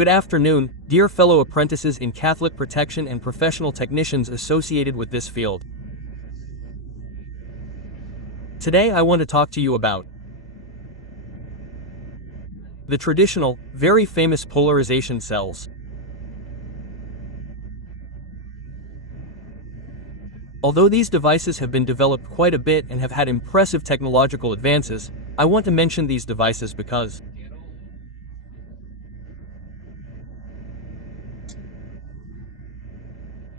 Good afternoon, dear fellow apprentices in Catholic protection and professional technicians associated with this field. Today I want to talk to you about the traditional, very famous polarization cells. Although these devices have been developed quite a bit and have had impressive technological advances, I want to mention these devices because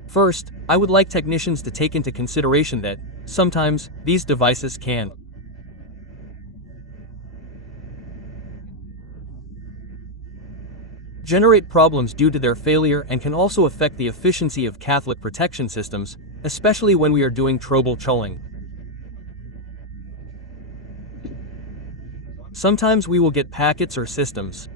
first, I would like technicians to take into consideration that, sometimes, these devices can generate problems due to their failure and can also affect the efficiency of Catholic protection systems, especially when we are doing troubleshooting. Sometimes we will get packets or systems.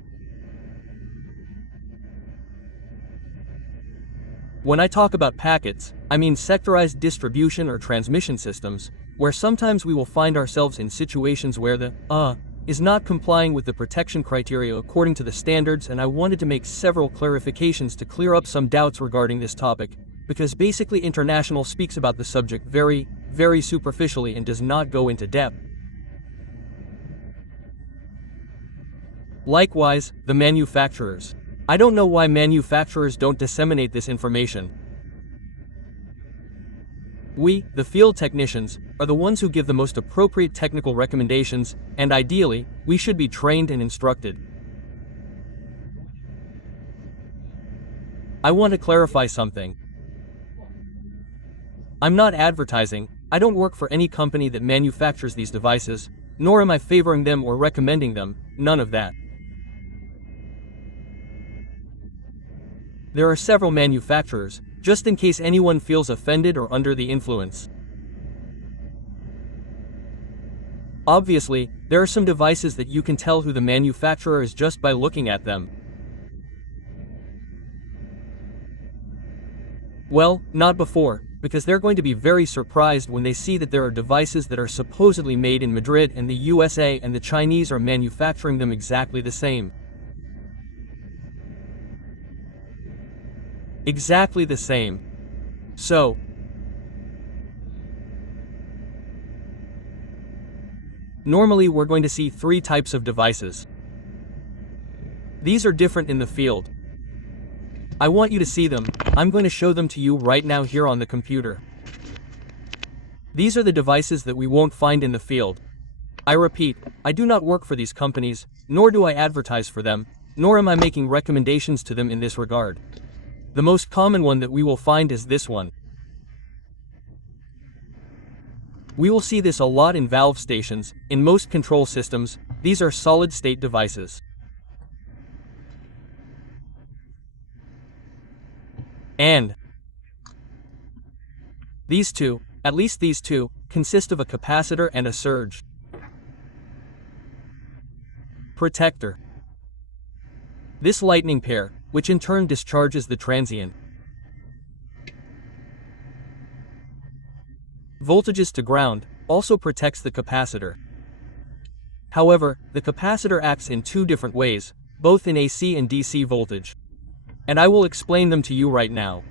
When I talk about packets, I mean sectorized distribution or transmission systems, where sometimes we will find ourselves in situations where the is not complying with the protection criteria according to the standards, and I wanted to make several clarifications to clear up some doubts regarding this topic, because basically International speaks about the subject very, very superficially and does not go into depth. Likewise, the manufacturers. I don't know why manufacturers don't disseminate this information. We, the field technicians, are the ones who give the most appropriate technical recommendations, and ideally, we should be trained and instructed. I want to clarify something. I'm not advertising, I don't work for any company that manufactures these devices, nor am I favoring them or recommending them, none of that. There are several manufacturers, just in case anyone feels offended or under the influence. Obviously, there are some devices that you can tell who the manufacturer is just by looking at them. Well, not before, because they're going to be very surprised when they see that there are devices that are supposedly made in Madrid and the USA and the Chinese are manufacturing them exactly the same. Exactly the same. So, normally we're going to see three types of devices. These are different in the field. I want you to see them. I'm going to show them to you right now here on the computer. These are the devices that we won't find in the field. I repeat, I do not work for these companies, nor do I advertise for them, nor am I making recommendations to them in this regard. The most common one that we will find is this one. We will see this a lot in valve stations, in most control systems. These are solid-state devices. And these two, at least these two, consist of a capacitor and a surge protector. This lightning pair, which in turn discharges the transient voltages to ground, also protects the capacitor. However, the capacitor acts in two different ways, both in AC and DC voltage. And I will explain them to you right now.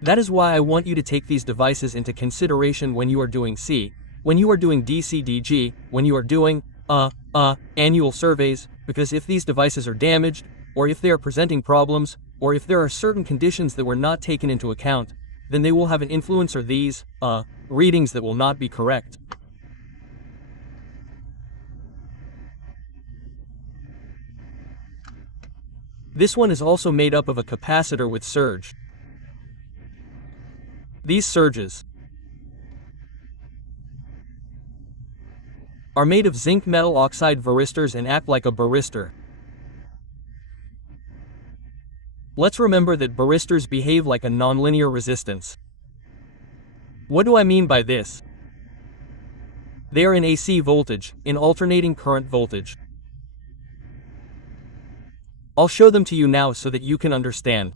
That is why I want you to take these devices into consideration when you are doing C, when you are doing DC-DG, when you are doing, annual surveys, because if these devices are damaged, or if they are presenting problems, or if there are certain conditions that were not taken into account, then they will have an influence or these, readings that will not be correct. This one is also made up of a capacitor with surge. These surges are made of zinc metal oxide varistors and act like a varistor. Let's remember that varistors behave like a nonlinear resistance. What do I mean by this? They are in AC voltage, in alternating current voltage. I'll show them to you now so that you can understand.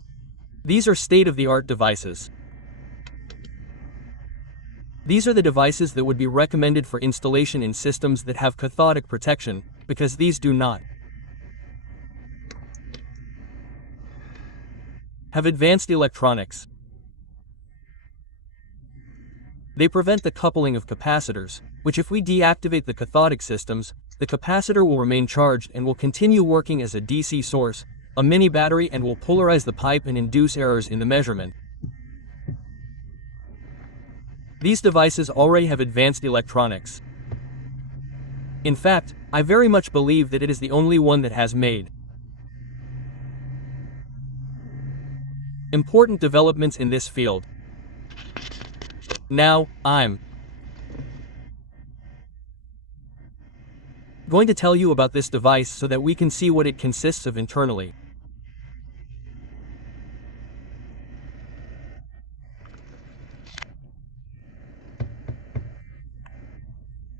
These are state-of-the-art devices. These are the devices that would be recommended for installation in systems that have cathodic protection, because these do not have advanced electronics. They prevent the coupling of capacitors, which if we deactivate the cathodic systems, the capacitor will remain charged and will continue working as a DC source, a mini battery, and will polarize the pipe and induce errors in the measurement. These devices already have advanced electronics. In fact, I very much believe that it is the only one that has made important developments in this field. Now, I'm going to tell you about this device so that we can see what it consists of internally.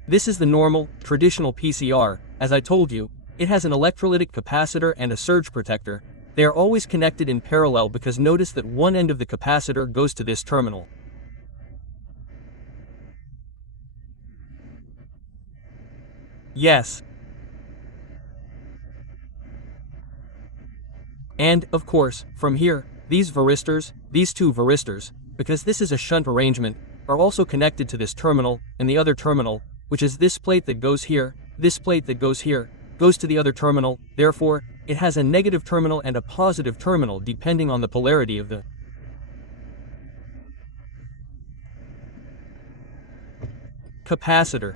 This is the normal, traditional PCR. As I told you, it has an electrolytic capacitor and a surge protector. They are always connected in parallel because notice that one end of the capacitor goes to this terminal. Yes. And, of course, from here, these varistors, these two varistors, because this is a shunt arrangement, are also connected to this terminal, and the other terminal, which is this plate that goes here, this plate that goes here, goes to the other terminal. Therefore, it has a negative terminal and a positive terminal depending on the polarity of the capacitor.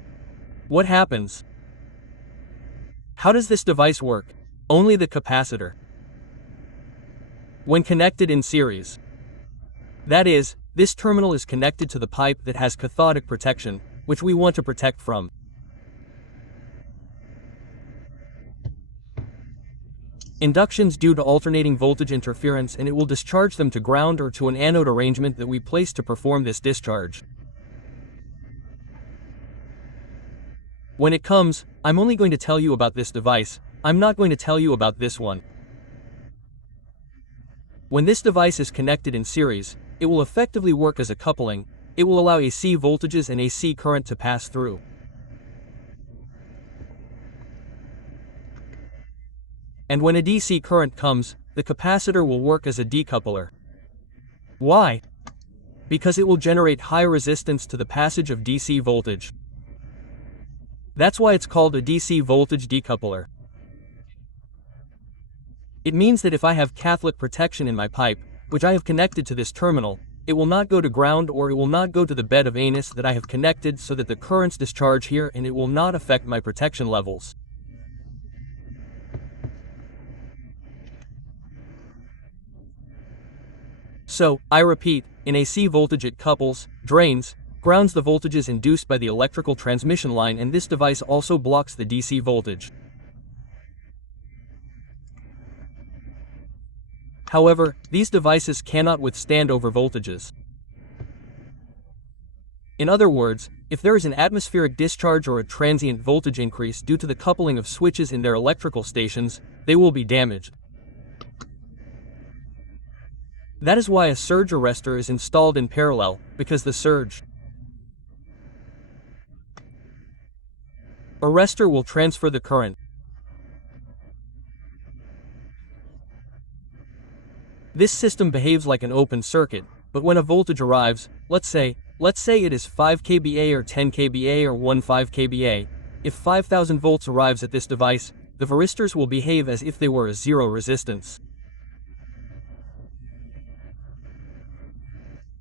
What happens? How does this device work? Only the capacitor, when connected in series. That is, this terminal is connected to the pipe that has cathodic protection, which we want to protect from inductions due to alternating voltage interference, and it will discharge them to ground or to an anode arrangement that we place to perform this discharge. When it comes, I'm only going to tell you about this device. I'm not going to tell you about this one. When this device is connected in series, it will effectively work as a coupling. It will allow AC voltages and AC current to pass through. And when a DC current comes, the capacitor will work as a decoupler. Why? Because it will generate high resistance to the passage of DC voltage. That's why it's called a DC voltage decoupler. It means that if I have Catholic protection in my pipe, which I have connected to this terminal, it will not go to ground or it will not go to the bed of anus that I have connected so that the currents discharge here, and it will not affect my protection levels. So, I repeat, in AC voltage it couples, drains, grounds the voltages induced by the electrical transmission line, and this device also blocks the DC voltage. However, these devices cannot withstand overvoltages. In other words, if there is an atmospheric discharge or a transient voltage increase due to the coupling of switches in their electrical stations, they will be damaged. That is why a surge arrestor is installed in parallel, because the surge arrestor will transfer the current. This system behaves like an open circuit, but when a voltage arrives, let's say it is 5 kBA or 10 kBA or 15 kBA, if 5000 volts arrives at this device, the varistors will behave as if they were a zero resistance.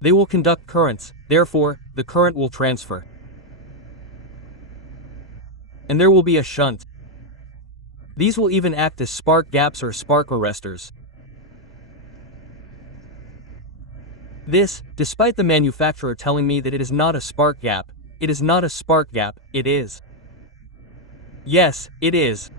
They will conduct currents, therefore, the current will transfer. And there will be a shunt. These will even act as spark gaps or spark arrestors. This, despite the manufacturer telling me that it is not a spark gap, it is not a spark gap, it is. Yes, it is.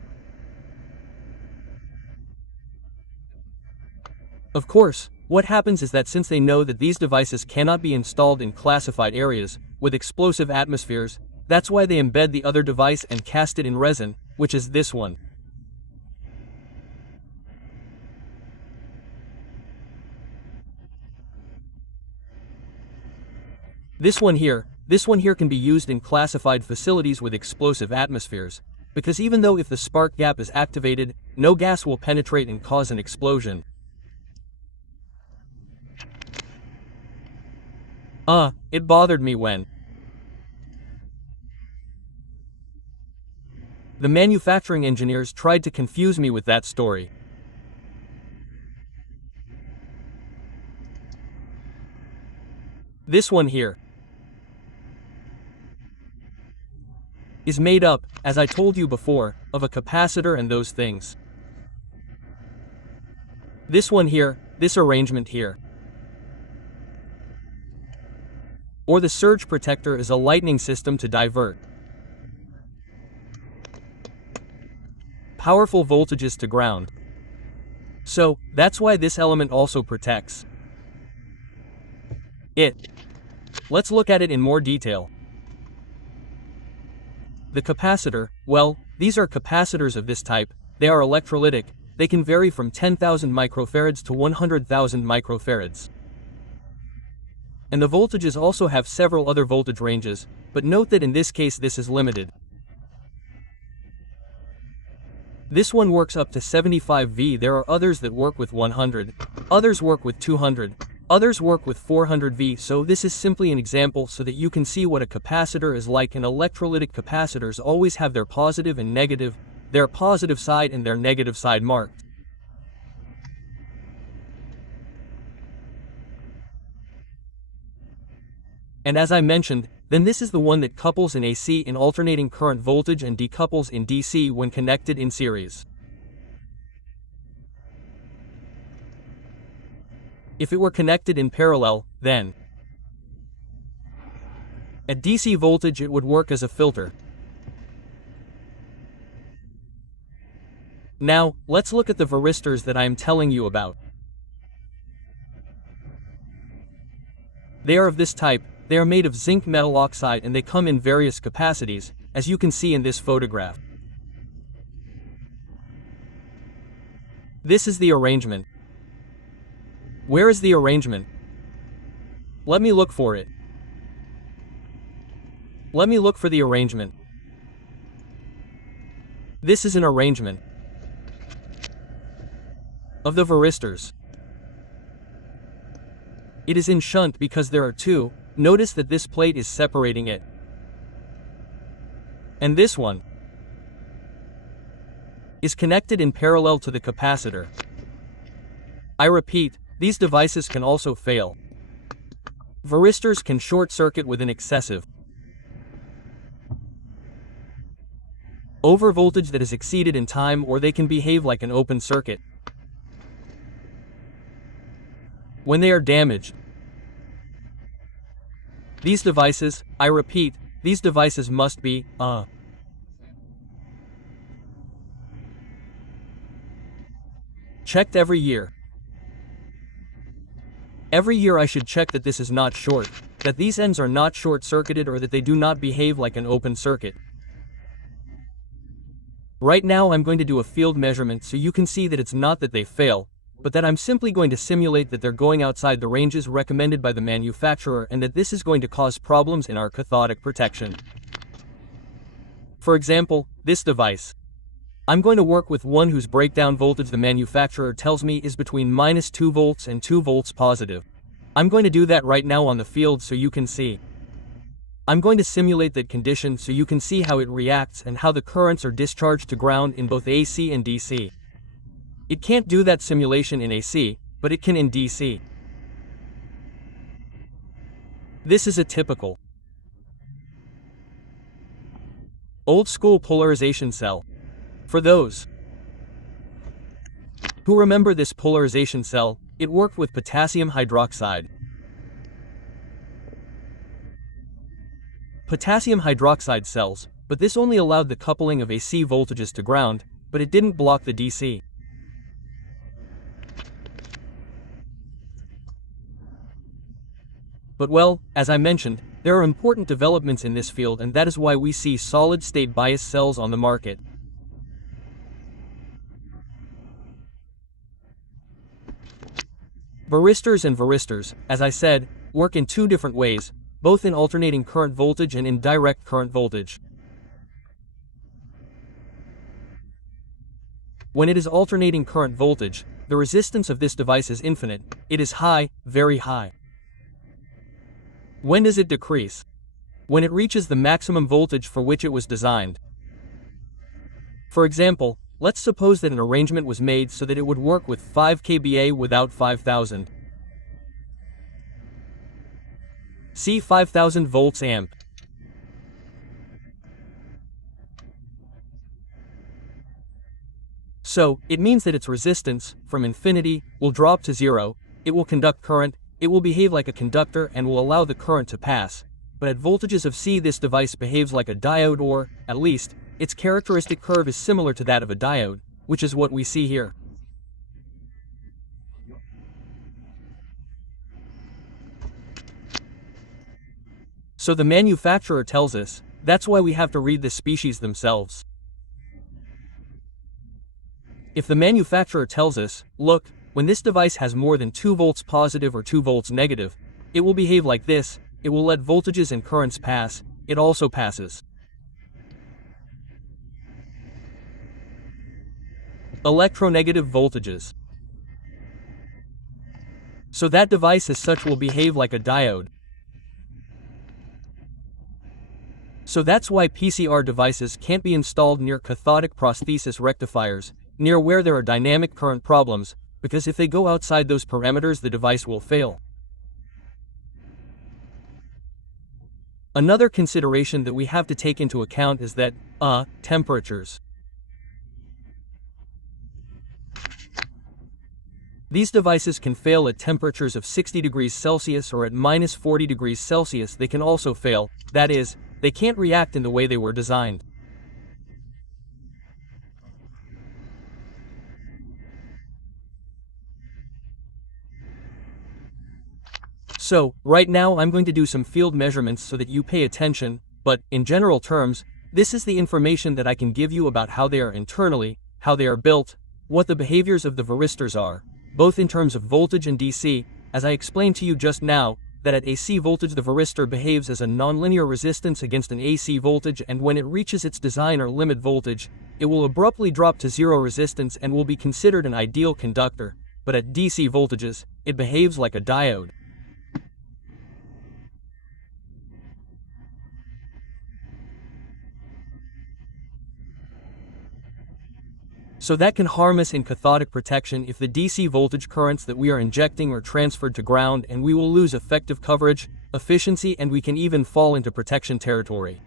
Of course, what happens is that since they know that these devices cannot be installed in classified areas, with explosive atmospheres, that's why they embed the other device and cast it in resin, which is this one. This one here, This one here can be used in classified facilities with explosive atmospheres, because even though if the spark gap is activated, no gas will penetrate and cause an explosion. It bothered me when the manufacturing engineers tried to confuse me with that story. This one here is made up, as I told you before, of a capacitor and those things. This one here, this arrangement here, or the surge protector, is a lightning system to divert powerful voltages to ground. So, that's why this element also protects it. Let's look at it in more detail. The capacitor, well, these are capacitors of this type. They are electrolytic. They can vary from 10,000 microfarads to 100,000 microfarads. And the voltages also have several other voltage ranges, but note that in this case this is limited. This one works up to 75 V. There are others that work with 100, others work with 200, others work with 400 V. So this is simply an example so that you can see what a capacitor is like. And electrolytic capacitors always have their positive and negative, their positive side and their negative side marked. And as I mentioned, then this is the one that couples in AC in alternating current voltage and decouples in DC when connected in series. If it were connected in parallel, then at DC voltage it would work as a filter. Now, let's look at the varistors that I am telling you about. They are of this type. They are made of zinc metal oxide and they come in various capacities, as you can see in this photograph. This is the arrangement. Where is the arrangement? Let me look for it. Let me look for the arrangement. This is an arrangement of the varistors. It is in shunt because there are two. Notice that this plate is separating it. And this one is connected in parallel to the capacitor. I repeat, these devices can also fail. Varistors can short circuit with an excessive overvoltage that is exceeded in time, or they can behave like an open circuit when they are damaged. These devices, I repeat, these devices must be, checked every year. Every year I should check that this is not short, that these ends are not short-circuited, or that they do not behave like an open circuit. Right now I'm going to do a field measurement so you can see that it's not that they fail, but that I'm simply going to simulate that they're going outside the ranges recommended by the manufacturer, and that this is going to cause problems in our cathodic protection. For example, this device. I'm going to work with one whose breakdown voltage the manufacturer tells me is between -2 volts and 2 volts positive. I'm going to do that right now on the field so you can see. I'm going to simulate that condition so you can see how it reacts and how the currents are discharged to ground in both AC and DC. It can't do that simulation in AC, but it can in DC. This is a typical old-school polarization cell. For those who remember this polarization cell, it worked with potassium hydroxide. Potassium hydroxide cells, but this only allowed the coupling of AC voltages to ground, but it didn't block the DC. But well, as I mentioned, there are important developments in this field, and that is why we see solid-state bias cells on the market. Varistors and varistors, as I said, work in two different ways, both in alternating current voltage and in direct current voltage. When it is alternating current voltage, the resistance of this device is infinite. It is high, very high. When does it decrease? When it reaches the maximum voltage for which it was designed. For example, let's suppose that an arrangement was made so that it would work with 5 kVA without 5000. See 5000 volts amp. So, it means that its resistance, from infinity, will drop to 0, it will conduct current, it will behave like a conductor and will allow the current to pass. But at voltages of C, this device behaves like a diode, or, at least, its characteristic curve is similar to that of a diode, which is what we see here. So the manufacturer tells us, that's why we have to read the species themselves. If the manufacturer tells us, look, when this device has more than 2 volts positive or 2 volts negative, it will behave like this, it will let voltages and currents pass, it also passes. Electronegative voltages. So that device as such will behave like a diode. So that's why PCR devices can't be installed near cathodic prosthesis rectifiers, near where there are dynamic current problems, because if they go outside those parameters the device will fail. Another consideration that we have to take into account is that, temperatures. These devices can fail at temperatures of 60 degrees Celsius or at minus 40 degrees Celsius. They can also fail, that is, they can't react in the way they were designed. So, right now I'm going to do some field measurements so that you pay attention, but, in general terms, this is the information that I can give you about how they are internally, how they are built, what the behaviors of the varistors are, both in terms of voltage and DC, as I explained to you just now, that at AC voltage the varistor behaves as a nonlinear resistance against an AC voltage, and when it reaches its design or limit voltage, it will abruptly drop to zero resistance and will be considered an ideal conductor, but at DC voltages, it behaves like a diode. So that can harm us in cathodic protection if the DC voltage currents that we are injecting are transferred to ground, and we will lose effective coverage, efficiency, and we can even fall into protection territory.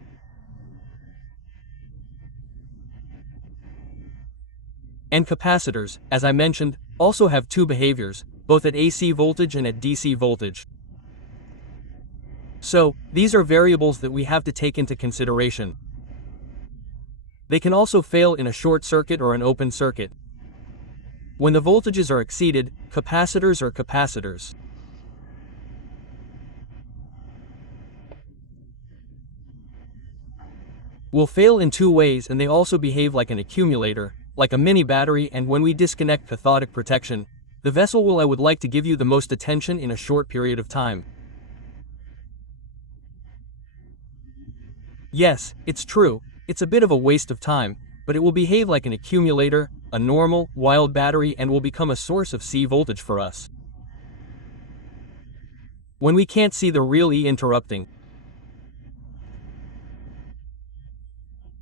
And capacitors, as I mentioned, also have two behaviors, both at AC voltage and at DC voltage. So, these are variables that we have to take into consideration. They can also fail in a short circuit or an open circuit. When the voltages are exceeded, capacitors are capacitors. Will fail in two ways, and they also behave like an accumulator, like a mini battery, and when we disconnect cathodic protection, the vessel will I would like to give you the most attention in a short period of time. Yes, it's true. It's a bit of a waste of time, but it will behave like an accumulator, a normal, wild battery, and will become a source of C voltage for us. When we can't see the real E interrupting.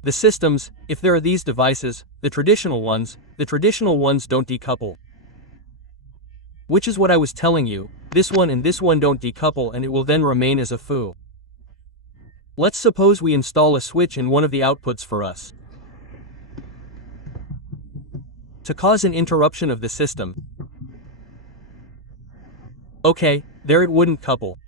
The systems, if there are these devices, the traditional ones don't decouple. Which is what I was telling you, this one and this one don't decouple, and it will then remain as a foo. Let's suppose we install a switch in one of the outputs for us to cause an interruption of the system. Okay, there it wouldn't couple.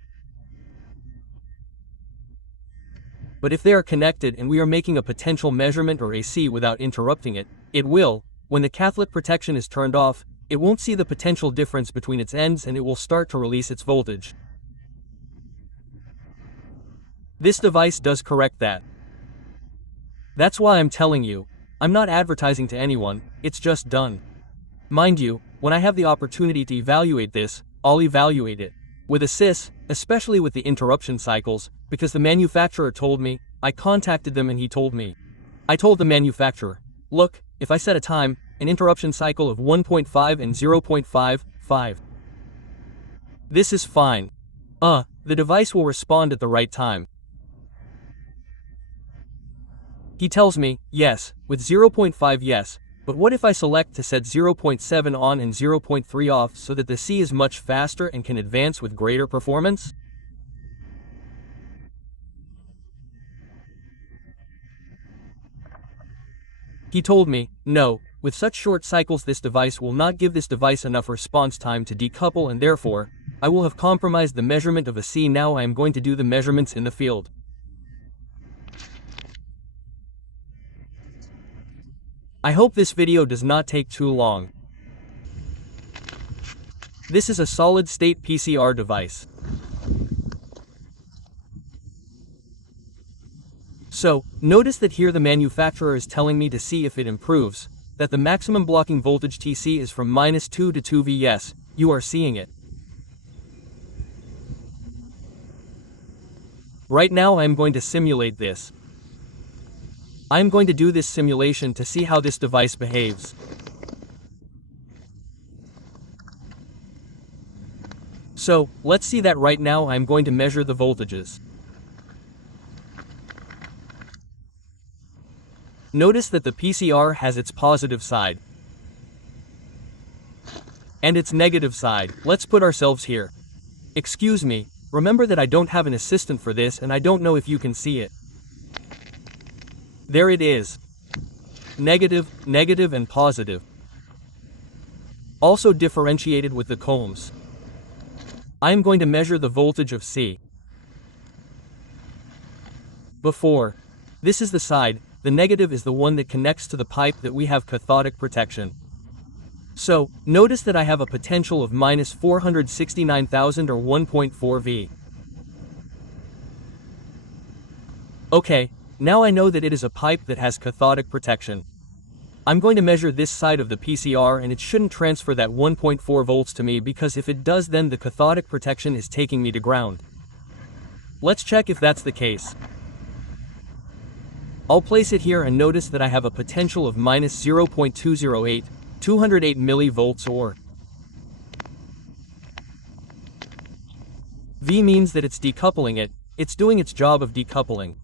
But if they are connected and we are making a potential measurement or AC without interrupting it, it will, when the cathode protection is turned off, it won't see the potential difference between its ends and it will start to release its voltage. This device does correct that. That's why I'm telling you, I'm not advertising to anyone, it's just done. Mind you, when I have the opportunity to evaluate this, I'll evaluate it. With assist, especially with the interruption cycles, because the manufacturer told me, I contacted them and he told me. I told the manufacturer, look, if I set a time, an interruption cycle of 1.5 and 0.55. This is fine. The device will respond at the right time. He tells me, yes, with 0.5 yes, but what if I select to set 0.7 on and 0.3 off so that the C is much faster and can advance with greater performance? He told me, no, with such short cycles this device will not give this device enough response time to decouple and therefore, I will have compromised the measurement of a C. Now I am going to do the measurements in the field. I hope this video does not take too long. This is a solid-state PCR device. So, notice that here the manufacturer is telling me to see if it improves, that the maximum blocking voltage TC is from -2 to 2V. Yes, you are seeing it. Right now I am going to simulate this. I am going to do this simulation to see how this device behaves. So, let's see that right now I am going to measure the voltages. Notice that the PCR has its positive side and its negative side. Let's put ourselves here. Excuse me, remember that I don't have an assistant for this and I don't know if you can see it. There it is. Negative, negative and positive. Also differentiated with the combs. I am going to measure the voltage of C. Before. This is the side, the negative is the one that connects to the pipe that we have cathodic protection. So, notice that I have a potential of -469,000 or 1.4 V. Okay, now I know that it is a pipe that has cathodic protection. I'm going to measure this side of the PCR and it shouldn't transfer that 1.4 volts to me because if it does then the cathodic protection is taking me to ground. Let's check if that's the case. I'll place it here and notice that I have a potential of -0.208, 208 millivolts or V means that it's decoupling it, it's doing its job of decoupling.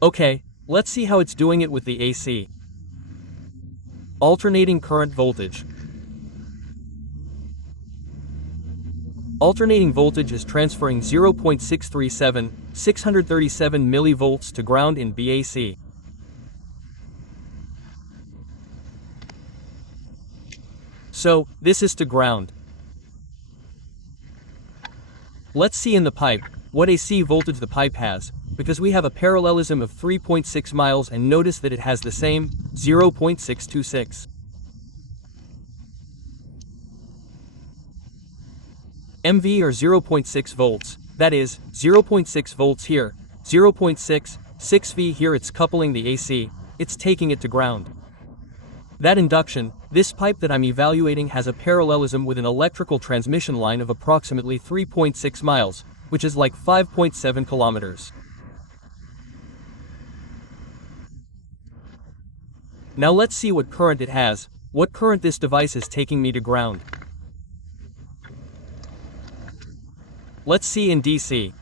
Okay, let's see how it's doing it with the AC. Alternating current voltage. Alternating voltage is transferring 0.637, 637 millivolts to ground in BAC. So, this is to ground. Let's see in the pipe, what AC voltage the pipe has, because we have a parallelism of 3.6 miles and notice that it has the same, 0.626. MV or 0.6 volts, that is, 0.6 volts here, 0.6, 6V here. It's coupling the AC, it's taking it to ground. That induction, this pipe that I'm evaluating has a parallelism with an electrical transmission line of approximately 3.6 miles, which is like 5.7 kilometers. Now let's see what current it has, what current this device is taking me to ground. Let's see in DC.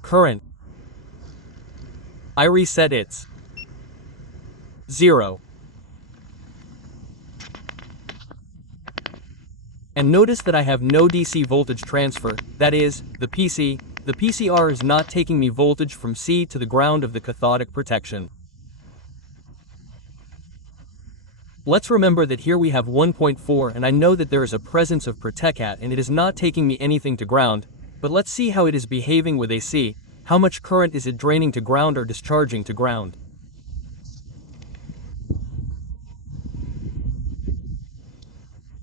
Current. I reset its 0. And notice that I have no DC voltage transfer, that is, the PCR is not taking me voltage from C to the ground of the cathodic protection. Let's remember that here we have 1.4 and I know that there is a presence of Protecat and it is not taking me anything to ground, but let's see how it is behaving with AC, how much current is it draining to ground or discharging to ground.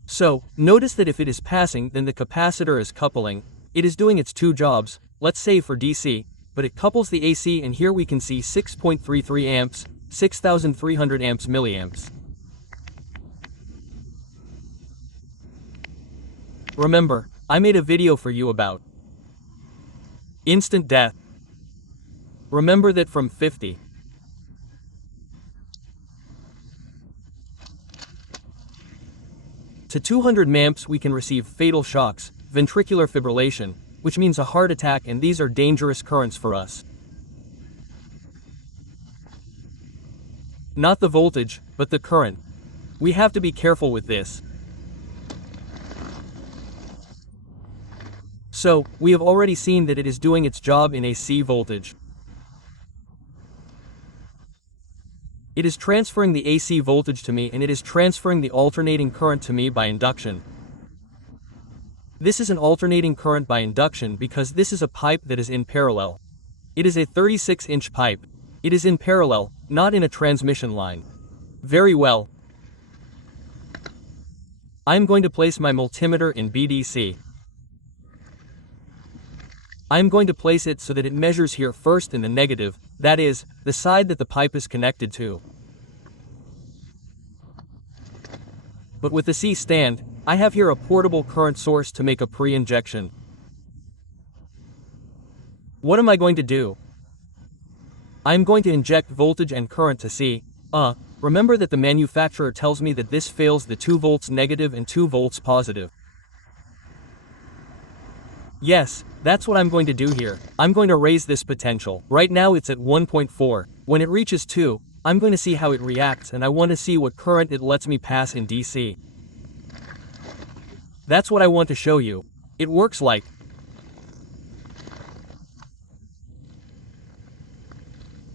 So, notice that if it is passing then the capacitor is coupling, it is doing its two jobs, let's say for DC, but it couples the AC and here we can see 6.33 amps, 6,300 amps milliamps. Remember, I made a video for you about instant death. Remember that from 50 to 200 MAMPs we can receive fatal shocks, ventricular fibrillation, which means a heart attack, and these are dangerous currents for us. Not the voltage, but the current. We have to be careful with this. So, we have already seen that it is doing its job in AC voltage. It is transferring the AC voltage to me, and it is transferring the alternating current to me by induction. This is an alternating current by induction because this is a pipe that is in parallel. It is a 36-inch pipe. It is in parallel, not in a transmission line. Very well. I am going to place my multimeter in BDC. I am going to place it so that it measures here first in the negative, that is, the side that the pipe is connected to. But with the C stand, I have here a portable current source to make a pre-injection. What am I going to do? I am going to inject voltage and current to C. Remember that the manufacturer tells me that this fails the 2 volts negative and 2 volts positive. Yes, that's what I'm going to do here. I'm going to raise this potential. Right now it's at 1.4. When it reaches 2, I'm going to see how it reacts, and I want to see what current it lets me pass in DC. That's what I want to show you. It works like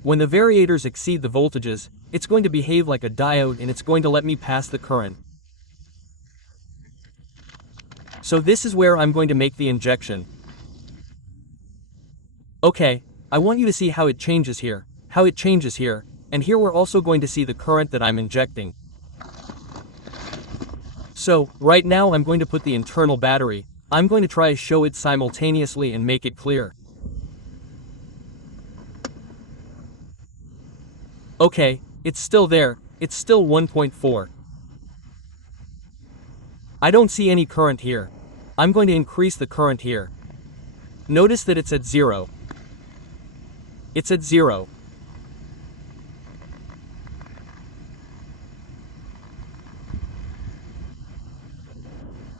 when the variators exceed the voltages, it's going to behave like a diode, and it's going to let me pass the current. So this is where I'm going to make the injection. Okay, I want you to see how it changes here, and here we're also going to see the current that I'm injecting. So, right now I'm going to put the internal battery. I'm going to try to show it simultaneously and make it clear. Okay, it's still there, it's still 1.4. I don't see any current here. I'm going to increase the current here. Notice that it's at 0. It's at 0.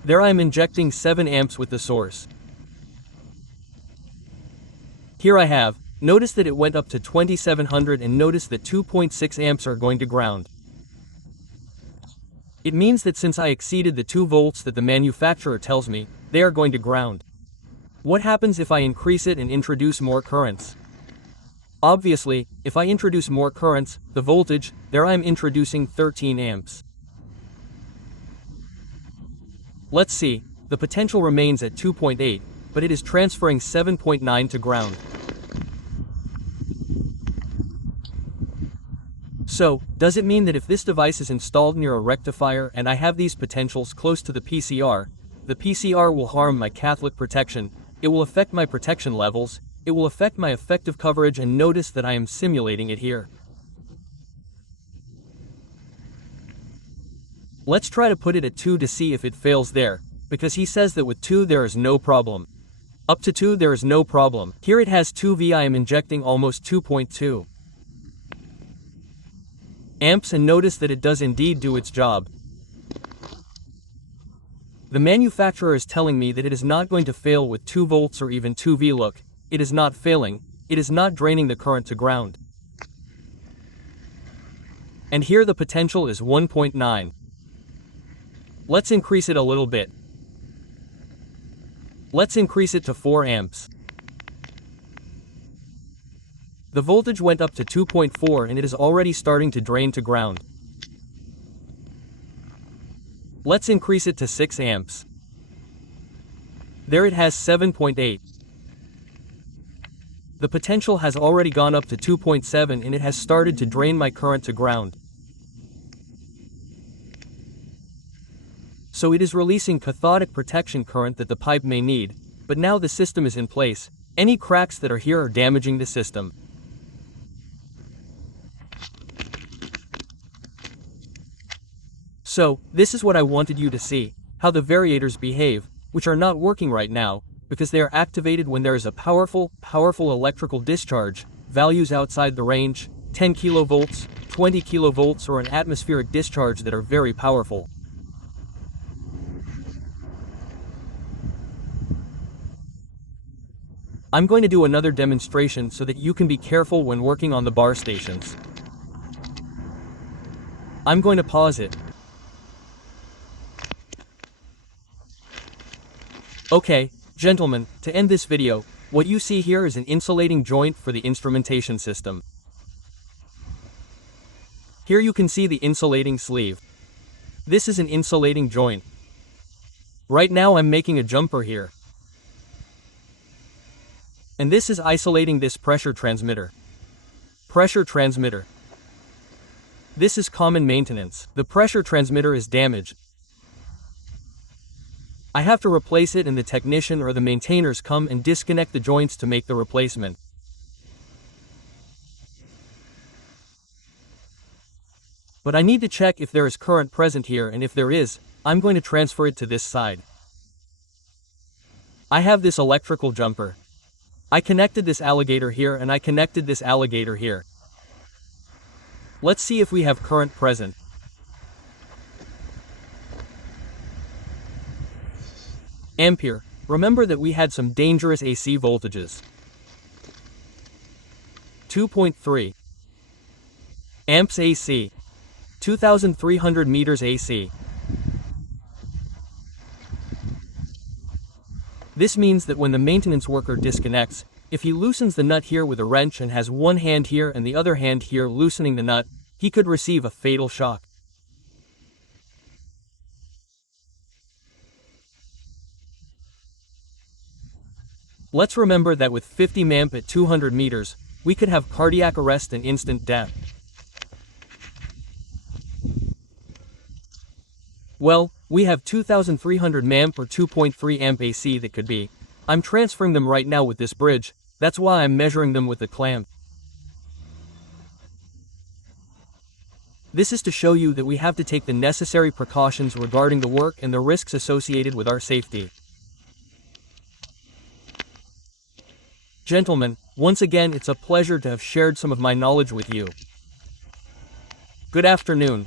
There I am injecting 7 amps with the source. Here I have, notice that it went up to 2700, and notice that 2.6 amps are going to ground. It means that since I exceeded the 2 volts that the manufacturer tells me, they are going to ground. What happens if I increase it and introduce more currents? Obviously, if I introduce more currents, the voltage, there I am introducing 13 amps. Let's see, the potential remains at 2.8, but it is transferring 7.9 to ground. So, does it mean that if this device is installed near a rectifier and I have these potentials close to the PCR will harm my Catholic protection, it will affect my protection levels, it will affect my effective coverage, and notice that I am simulating it here. Let's try to put it at 2 to see if it fails there, because he says that with 2 there is no problem. Up to 2 there is no problem. Here it has 2V, I am injecting almost 2.2 amps, and notice that it does indeed do its job. The manufacturer is telling me that it is not going to fail with 2 volts or even 2V. Look, it is not failing, it is not draining the current to ground. And here the potential is 1.9. Let's increase it a little bit. Let's increase it to 4 amps. The voltage went up to 2.4 and it is already starting to drain to ground. Let's increase it to 6 amps. There it has 7.8. The potential has already gone up to 2.7 and it has started to drain my current to ground. So it is releasing cathodic protection current that the pipe may need, but now the system is in place. Any cracks that are here are damaging the system. So, this is what I wanted you to see, how the variators behave, which are not working right now, because they are activated when there is a powerful electrical discharge, values outside the range, 10 kilovolts, 20 kilovolts or an atmospheric discharge that are very powerful. I'm going to do another demonstration so that you can be careful when working on the bar stations. I'm going to pause it. Okay, gentlemen, to end this video, what you see here is an insulating joint for the instrumentation system. Here you can see the insulating sleeve. This is an insulating joint. Right now I'm making a jumper here. And this is isolating this pressure transmitter. Pressure transmitter. This is common maintenance. The pressure transmitter is damaged. I have to replace it and the technician or the maintainers come and disconnect the joints to make the replacement. But I need to check if there is current present here, and if there is, I'm going to transfer it to this side. I have this electrical jumper. I connected this alligator here and I connected this alligator here. Let's see if we have current present. Ampere. Remember that we had some dangerous AC voltages. 2.3 amps AC. 2,300 meters AC. This means that when the maintenance worker disconnects, if he loosens the nut here with a wrench and has one hand here and the other hand here loosening the nut, he could receive a fatal shock. Let's remember that with 50 MAMP at 200 meters, we could have cardiac arrest and instant death. Well, we have 2,300 MAMP or 2.3 amp AC that could be. I'm transferring them right now with this bridge, that's why I'm measuring them with the clamp. This is to show you that we have to take the necessary precautions regarding the work and the risks associated with our safety. Gentlemen, once again it's a pleasure to have shared some of my knowledge with you. Good afternoon.